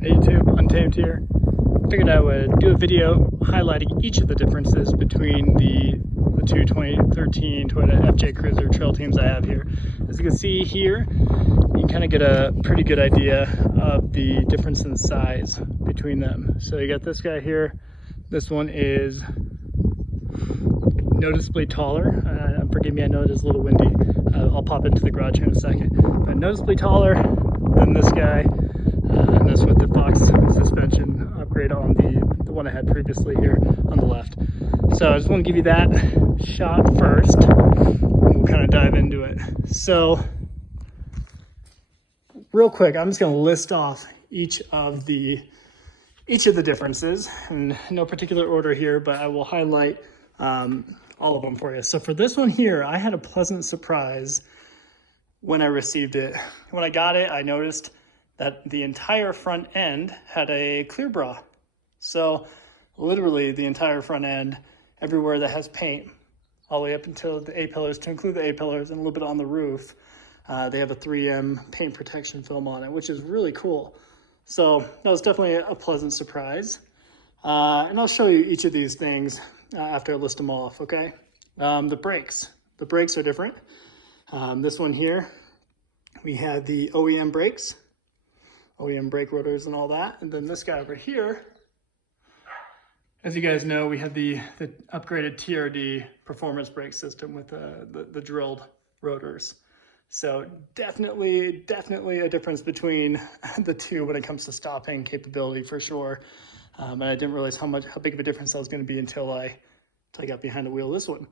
Hey YouTube, Untamed here. Figured I would do a video highlighting each of the differences between the two 2013 Toyota FJ Cruiser trail teams I have here. As you can see here, you can kind of get a pretty good idea of the difference in size between them. So you got this guy here. This one is noticeably taller. Forgive me, I know it is a little windy. I'll pop into the garage here in a second. But noticeably taller than this guy. And that's with the Fox suspension upgrade on the one I had previously here on the left. So I just want to give you that shot first, and we'll kind of dive into it. So real quick, I'm just going to list off each of the differences in no particular order here, but I will highlight all of them for you. So for this one here, I had a pleasant surprise when I received it. When I got it, I noticed that the entire front end had a clear bra. So literally the entire front end, everywhere that has paint, all the way up until the A-pillars, to include the A-pillars and a little bit on the roof, they have a 3M paint protection film on it, which is really cool. So that was definitely a pleasant surprise. And I'll show you each of these things after I list them off, okay? The brakes are different. This one here, we had the OEM brakes, OEM brake rotors and all that. And then this guy over here, as you guys know, we had the upgraded TRD performance brake system with the drilled rotors. So definitely a difference between the two when it comes to stopping capability for sure. And I didn't realize how big of a difference that was going to be until I got behind the wheel of this one.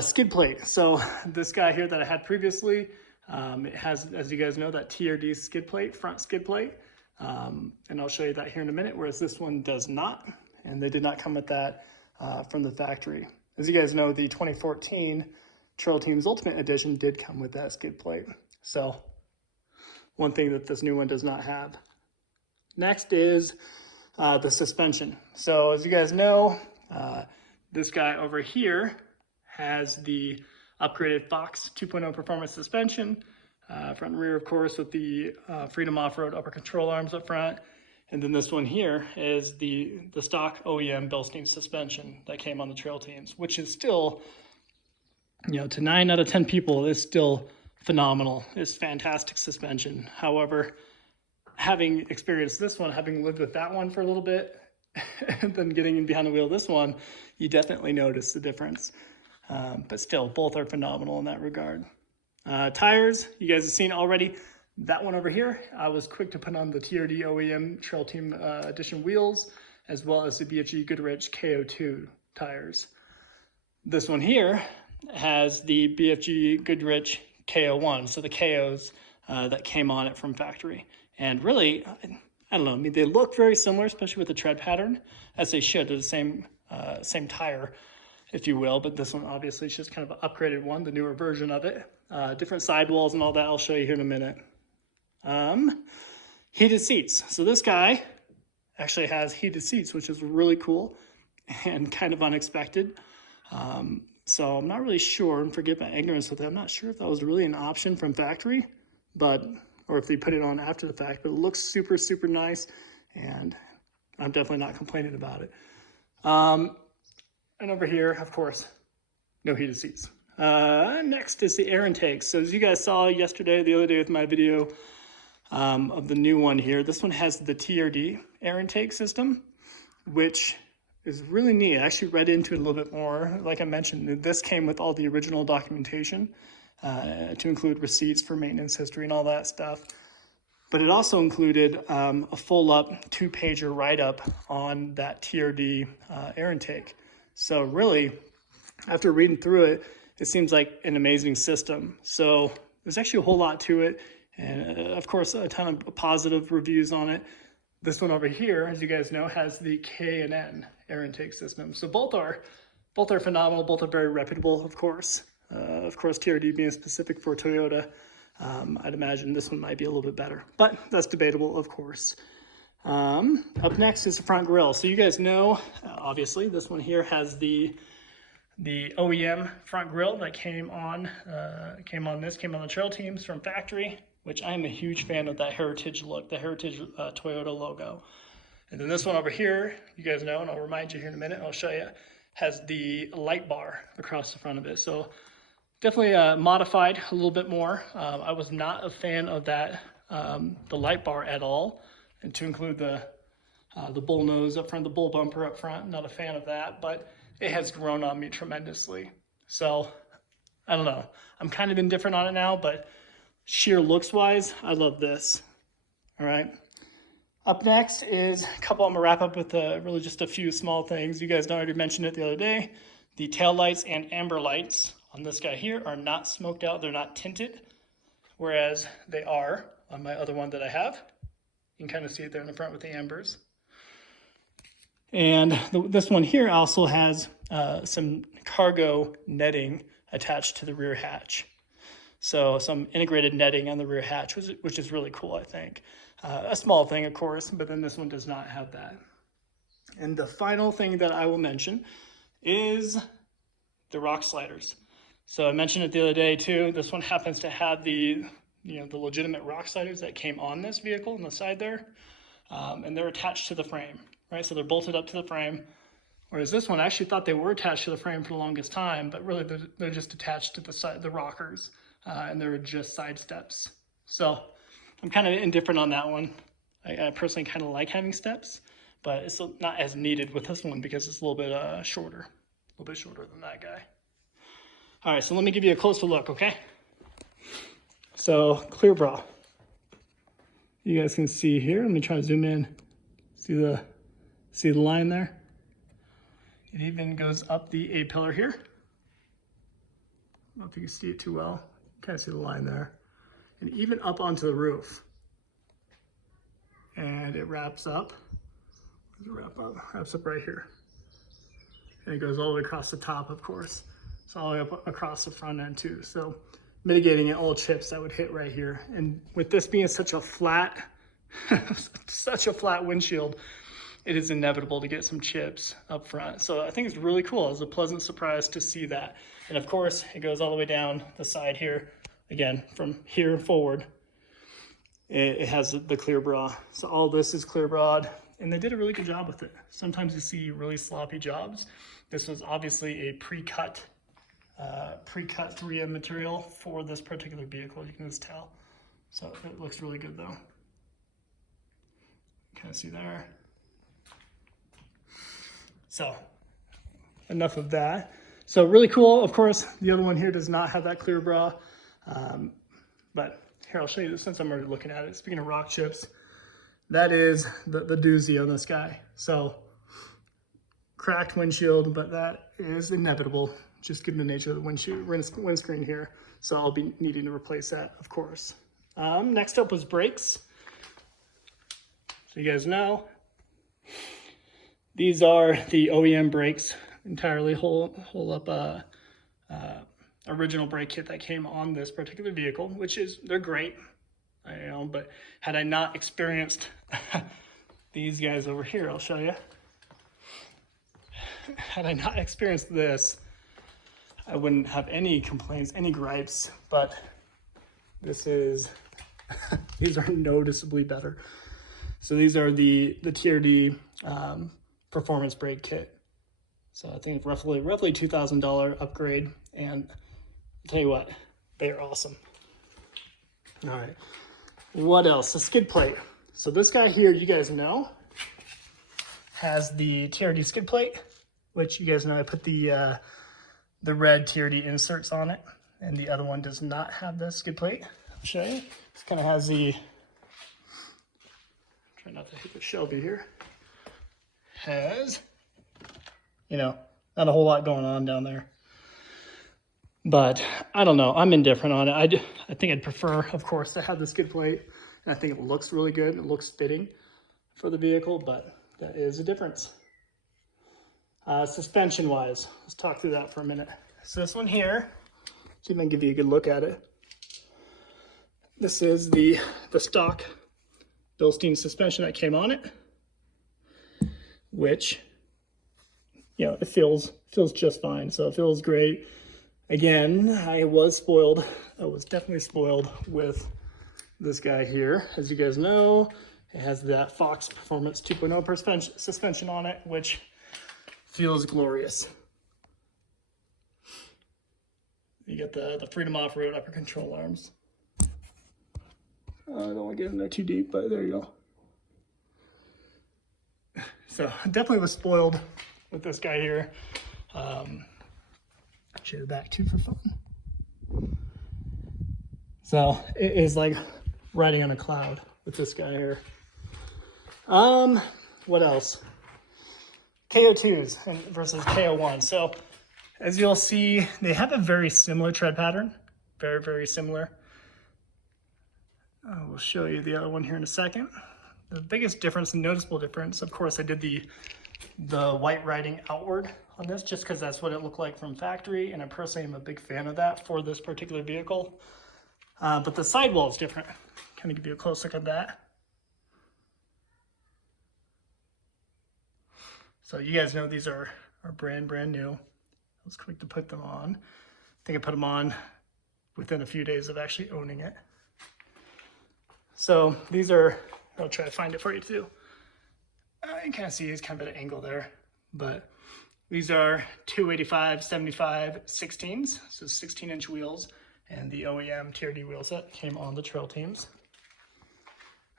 Skid plate. So this guy here that I had previously, it has, as you guys know, that TRD skid plate, front skid plate. And I'll show you that here in a minute, whereas this one does not. And they did not come with that from the factory. As you guys know, the 2014 Trail Teams Ultimate Edition did come with that skid plate. So one thing that this new one does not have. Next is the suspension. So as you guys know, this guy over here has the upgraded Fox 2.0 performance suspension, front and rear, of course, with the Freedom Off-Road upper control arms up front. And then this one here is the stock OEM Bilstein suspension that came on the Trail Teams, which is still, you know, to 9 out of 10 people, is still phenomenal. It's fantastic suspension. However, having experienced this one, having lived with that one for a little bit, and then getting in behind the wheel of this one, you definitely notice the difference. But still, both are phenomenal in that regard. Tires, you guys have seen already. That one over here, I was quick to put on the TRD OEM Trail Team Edition wheels, as well as the BFG Goodrich KO2 tires. This one here has the BFG Goodrich KO1, so the KOs that came on it from factory. And really, I don't know, I mean, they look very similar, especially with the tread pattern, as they should. They're the same tire, if you will, but this one obviously is just kind of an upgraded one, the newer version of it. Different sidewalls and all that, I'll show you here in a minute. Heated seats. So this guy actually has heated seats, which is really cool and kind of unexpected. So I'm not really sure, and forgive my ignorance with that, I'm not sure if that was really an option from factory, or if they put it on after the fact, but it looks super nice, and I'm definitely not complaining about it. And over here, of course, no heated seats. Next is the air intakes. So as you guys saw yesterday, the other day with my video of the new one here, this one has the TRD air intake system, which is really neat. I actually read into it a little bit more. Like I mentioned, this came with all the original documentation to include receipts for maintenance history and all that stuff. But it also included a full-up 2-pager write-up on that TRD air intake. So really, after reading through it, it seems like an amazing system. So there's actually a whole lot to it. And of course, a ton of positive reviews on it. This one over here, as you guys know, has the K&N air intake system. So both are phenomenal. Both are very reputable, of course. TRD being specific for Toyota, I'd imagine this one might be a little bit better, but that's debatable, of course. Up next is the front grille. So you guys know, obviously, this one here has the OEM front grille that came on the Trail Teams from factory which I am a huge fan of that heritage look, the heritage Toyota logo. And then this one over here, you guys know, and I'll remind you here in a minute, I'll show you, has the light bar across the front of it. So definitely modified a little bit more. I was not a fan of that, the light bar at all, and to include the bull nose up front, the bull bumper up front, not a fan of that, but it has grown on me tremendously. So I don't know, I'm kind of indifferent on it now, but sheer looks wise, I love this. All right. Up next is a couple. I'm gonna wrap up with really just a few small things. You guys know I already mentioned it the other day. The tail lights and amber lights on this guy here are not smoked out. They're not tinted, whereas they are on my other one that I have. You can kind of see it there in the front with the ambers. And this one here also has some cargo netting attached to the rear hatch. So some integrated netting on the rear hatch, which is really cool, I think. A small thing, of course, but then this one does not have that. And the final thing that I will mention is the rock sliders. So I mentioned it the other day too. This one happens to have the legitimate rock sliders that came on this vehicle on the side there, and they're attached to the frame, right? So they're bolted up to the frame. Whereas this one, I actually thought they were attached to the frame for the longest time, but really they're just attached to the side, the rockers, and they're just side steps. So I'm kind of indifferent on that one. I personally kind of like having steps, but it's not as needed with this one because it's a little bit shorter, a little bit shorter than that guy. All right, so let me give you a closer look, okay? So clear bra. You guys can see here. Let me try to zoom in. See the line there? It even goes up the A-pillar here. I don't know if you can see it too well. You kind of see the line there. And even up onto the roof. And it wraps up. Where does it wrap up? Wraps up right here. And it goes all the way across the top, of course. So all the way up across the front end too. So mitigating all chips that would hit right here. And with this being such a flat, windshield, it is inevitable to get some chips up front. So I think it's really cool. It was a pleasant surprise to see that. And of course, it goes all the way down the side here. Again, from here forward, it has the clear bra. So all this is clear bra'd, and they did a really good job with it. Sometimes you see really sloppy jobs. This was obviously a pre-cut 3M material for this particular vehicle. You can just tell. So it looks really good though. Kind of see there. So enough of that. So really cool. Of course, the other one here does not have that clear bra. But here, I'll show you this since I'm already looking at it. Speaking of rock chips, that is the doozy on this guy. So cracked windshield, but that is inevitable, just given the nature of the windscreen here. So I'll be needing to replace that, of course. Next up was brakes. So you guys know, these are the OEM brakes, entirely whole up original brake kit that came on this particular vehicle, they're great, but had I not experienced these guys over here, I'll show you. Had I not experienced this, I wouldn't have any complaints, any gripes, but this is, these are noticeably better. So these are the TRD performance brake kit. So I think roughly $2,000 upgrade, and I'll tell you what, they are awesome. All right, what else? The skid plate. So this guy here, you guys know, has the TRD skid plate, which you guys know I put the red TRD inserts on it, and the other one does not have the skid plate. I'll show you. This kind of has the, try not to hit the Shelby here, has, not a whole lot going on down there. But I don't know, I'm indifferent on it. I think I'd prefer, of course, to have the skid plate, and I think it looks really good. It looks fitting for the vehicle, but that is a difference. Suspension wise, let's talk through that for a minute. So this one here, see if I can give you a good look at it. This is the stock Bilstein suspension that came on it, which, it feels just fine. So it feels great. Again, I was spoiled. I was definitely spoiled with this guy here. As you guys know, it has that Fox Performance 2.0 suspension on it, which feels glorious. You get the Freedom Off-Road upper control arms. I don't want to get in there too deep, but there you go. So definitely was spoiled with this guy here. Show the back too for fun. So it is like riding on a cloud with this guy here. What else? KO2s versus KO1. So as you'll see, they have a very similar tread pattern. Very, very similar. I will show you the other one here in a second. The biggest difference, noticeable difference, of course, I did the white writing outward on this just because that's what it looked like from factory, and I personally am a big fan of that for this particular vehicle. But the sidewall is different. Kind of give you a close look at that. So you guys know these are brand new. I was quick to put them on. I think I put them on within a few days of actually owning it. So these are, I'll try to find it for you too. You can kind of see it's kind of at an angle there, but these are 285/75 16s, so 16-inch wheels, and the OEM TRD wheel set came on the Trail Teams.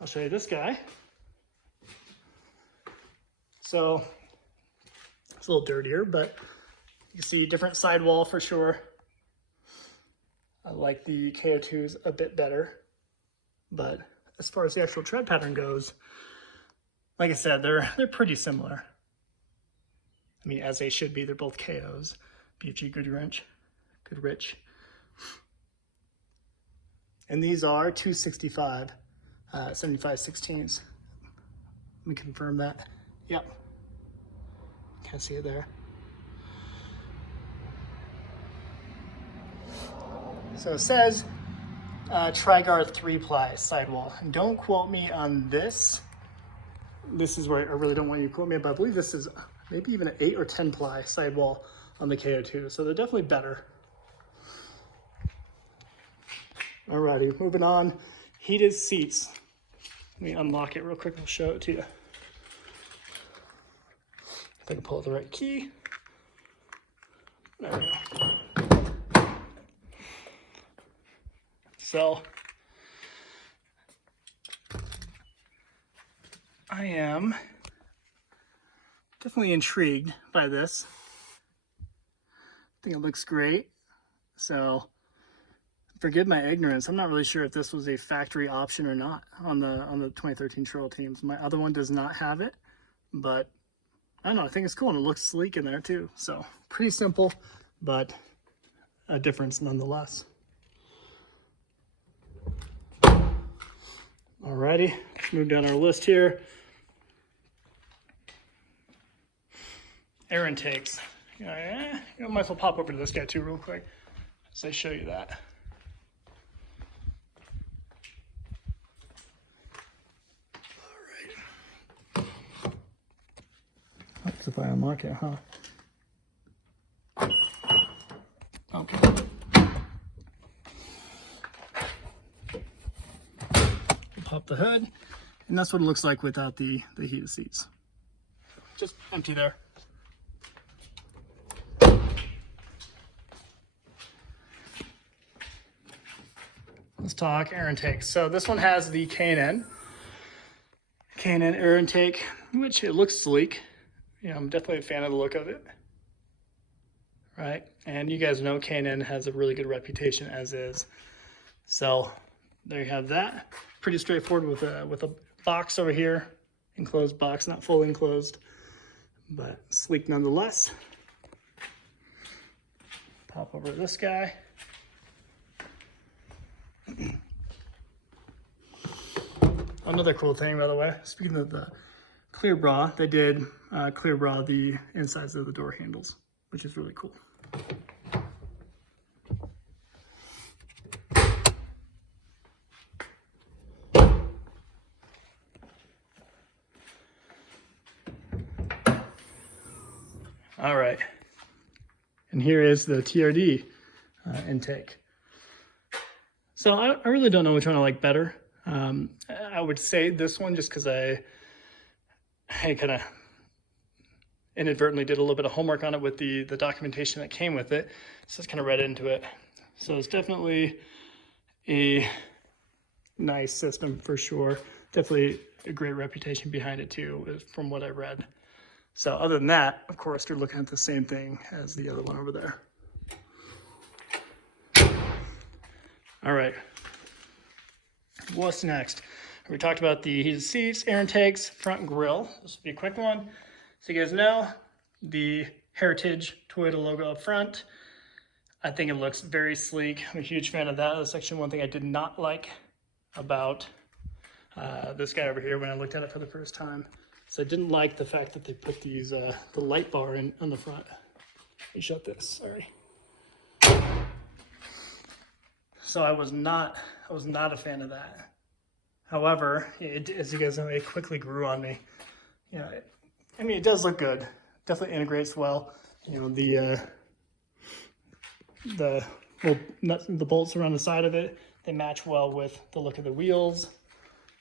I'll show you this guy. So it's a little dirtier, but you can see different sidewall for sure. I like the KO2s a bit better, but as far as the actual tread pattern goes, like I said, they're pretty similar. I mean, as they should be. They're both KOs. BFG Goodrich. And these are 265 75 16s. Let me confirm that. Yep. Can't see it there. So it says Trigar 3-ply sidewall. And don't quote me on this. This is where I really don't want you to quote me, but I believe this is maybe even an 8 or 10-ply sidewall on the KO2. So they're definitely better. Alrighty, moving on. Heated seats. Let me unlock it real quick and I'll show it to you. If I can pull out the right key. There we go. So I am definitely intrigued by this. I think it looks great. So forgive my ignorance. I'm not really sure if this was a factory option or not on the 2013 Trail Teams. My other one does not have it, but I don't know. I think it's cool and it looks sleek in there too. So pretty simple, but a difference nonetheless. Alrighty, let's move down our list here. Air intakes. You might as well pop over to this guy too real quick as I show you that. Alright. That's if I unlock it, huh? Okay. Pop the hood, and that's what it looks like without the heated seats. Just empty there. Let's talk air intake. So this one has the K&N air intake, which it looks sleek. Yeah, I'm definitely a fan of the look of it. Right, and you guys know K&N has a really good reputation as is. So there you have that. Pretty straightforward with a box over here, enclosed box, not fully enclosed, but sleek nonetheless. Pop over to this guy. Another cool thing, by the way, speaking of the clear bra, they did clear bra the insides of the door handles, which is really cool. All right, and here is the TRD intake. So I really don't know which one I like better. I would say this one just because I kind of inadvertently did a little bit of homework on it with the documentation that came with it. So it's kind of read into it. So it's definitely a nice system for sure. Definitely a great reputation behind it too, from what I read. So other than that, of course, you're looking at the same thing as the other one over there. All right, what's next? We talked about the heated seats, air intakes, front grille. This will be a quick one. So you guys know the Heritage Toyota logo up front. I think it looks very sleek. I'm a huge fan of that. That's actually one thing I did not like about this guy over here when I looked at it for the first time. So I didn't like the fact that they put these the light bar in on the front. Let me shut this, sorry. So I was not a fan of that. However, as you guys know, it quickly grew on me. Yeah, I mean, it does look good. Definitely integrates well. You know, the little nuts, the bolts around the side of it, they match well with the look of the wheels.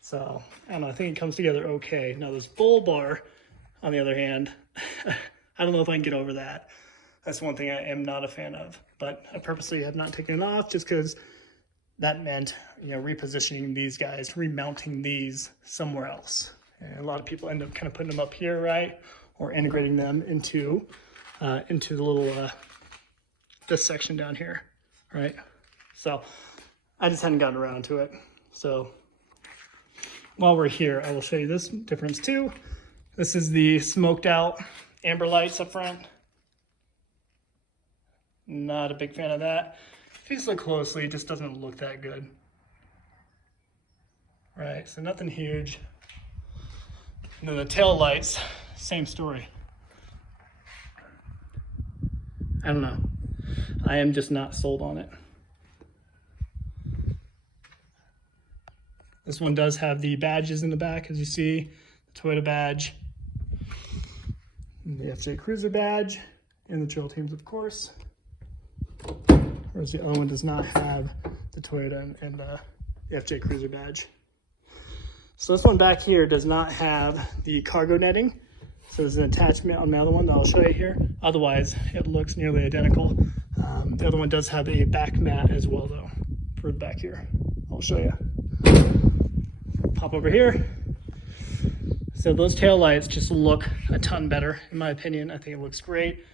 So I don't know, I think it comes together okay. Now this bull bar, on the other hand, I don't know if I can get over that. That's one thing I am not a fan of, but I purposely have not taken it off just because that meant, you know, repositioning these guys, remounting these somewhere else. And a lot of people end up kind of putting them up here, right? Or integrating them into the little, this section down here, right? So I just hadn't gotten around to it. So while we're here, I will show you this difference too. This is the smoked out amber lights up front. Not a big fan of that. If you look closely, it just doesn't look that good. Right, so nothing huge. And then the tail lights, same story. I don't know. I am just not sold on it. This one does have the badges in the back, as you see, the Toyota badge, and the FJ Cruiser badge, and the Trail Teams, of course. Whereas the other one does not have the Toyota and the FJ Cruiser badge. So this one back here does not have the cargo netting. So there's an attachment on the other one that I'll show you here. Otherwise, it looks nearly identical. The other one does have a back mat as well, though, for the back here. I'll show you. Pop over here. So those tail lights just look a ton better, in my opinion. I think it looks great.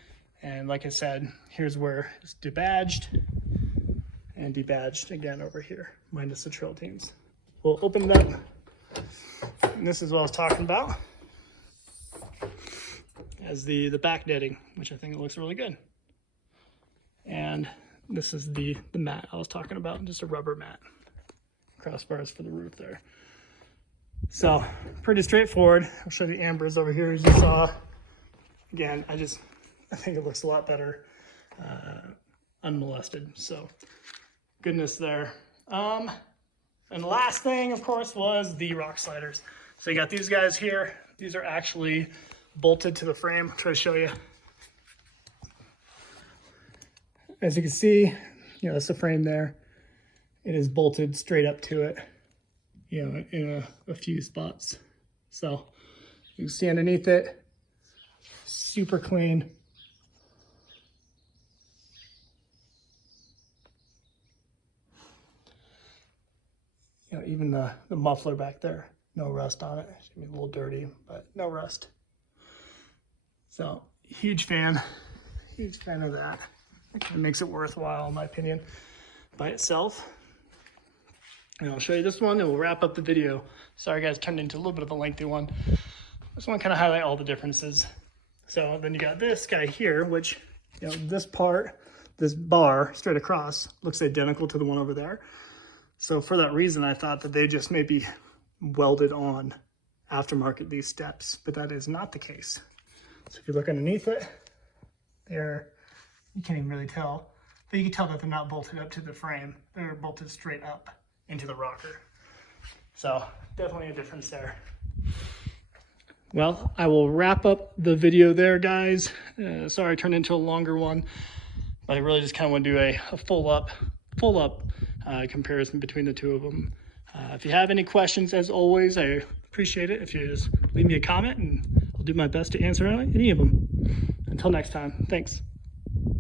And like I said, here's where it's debadged and debadged again over here, minus the Trail Teams. We'll open it up. And this is what I was talking about as the back netting, which I think it looks really good. And this is the mat I was talking about, just a rubber mat. Crossbars for the roof there. So pretty straightforward. I'll show you the ambers over here as you saw. Again, I think it looks a lot better unmolested. So goodness there. And the last thing, of course, was the rock sliders. So you got these guys here. These are actually bolted to the frame. I'll try to show you. As you can see, you know, that's the frame there. It is bolted straight up to it, you know, in a few spots. So you can see underneath it, super clean. You know, even the muffler back there, no rust on it. It's gonna be a little dirty, but no rust. So huge fan of that. It kind of makes it worthwhile, in my opinion, by itself. And I'll show you this one and we'll wrap up the video. Sorry guys, turned into a little bit of a lengthy one. Just want to kind of highlight all the differences. So then you got this guy here, which, you know, this part, this bar straight across looks identical to the one over there. So for that reason, I thought that they just maybe welded on aftermarket these steps, but that is not the case. So if you look underneath it, you can't even really tell, but you can tell that they're not bolted up to the frame. They're bolted straight up into the rocker. So definitely a difference there. Well, I will wrap up the video there, guys. Sorry, I turned into a longer one, but I really just kind of want to do a full up comparison between the two of them. If you have any questions, as always, I appreciate it if you just leave me a comment, and I'll do my best to answer any of them. Until next time, thanks.